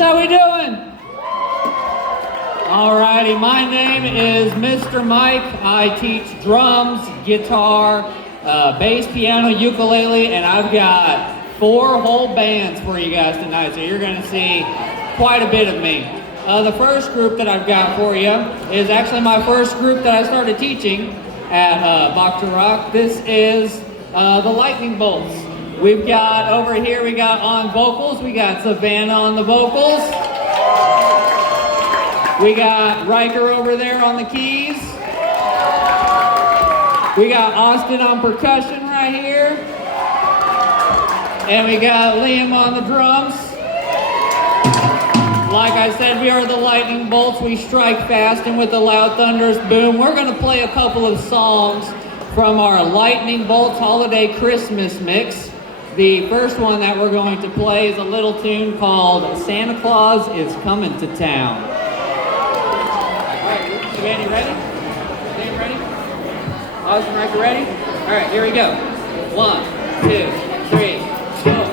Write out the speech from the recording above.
how we doing? Alrighty, my name is Mr. Mike. I teach drums, guitar, bass, piano, ukulele, and I've got 4 whole bands for you guys tonight, so you're gonna see quite a bit of me. The first group that I've got for you is actually my first group that I started teaching at Bach2Rock. This is the Lightning Boltz. We've got over here, we got on vocals, we got Savannah on the vocals. We got Riker over there on the keys. We got Austin on percussion right here. And we got Liam on the drums. Like I said, we are the Lightning Boltz. We strike fast and with a loud thunderous boom. We're gonna play a couple of songs from our Lightning Boltz Holiday Christmas mix. The first one that we're going to play is a little tune called Santa Claus is Coming to Town. Savannah, you ready? Liam, ready? Austin, Riker, ready? All right, here we go. 1, 2, 3, 4.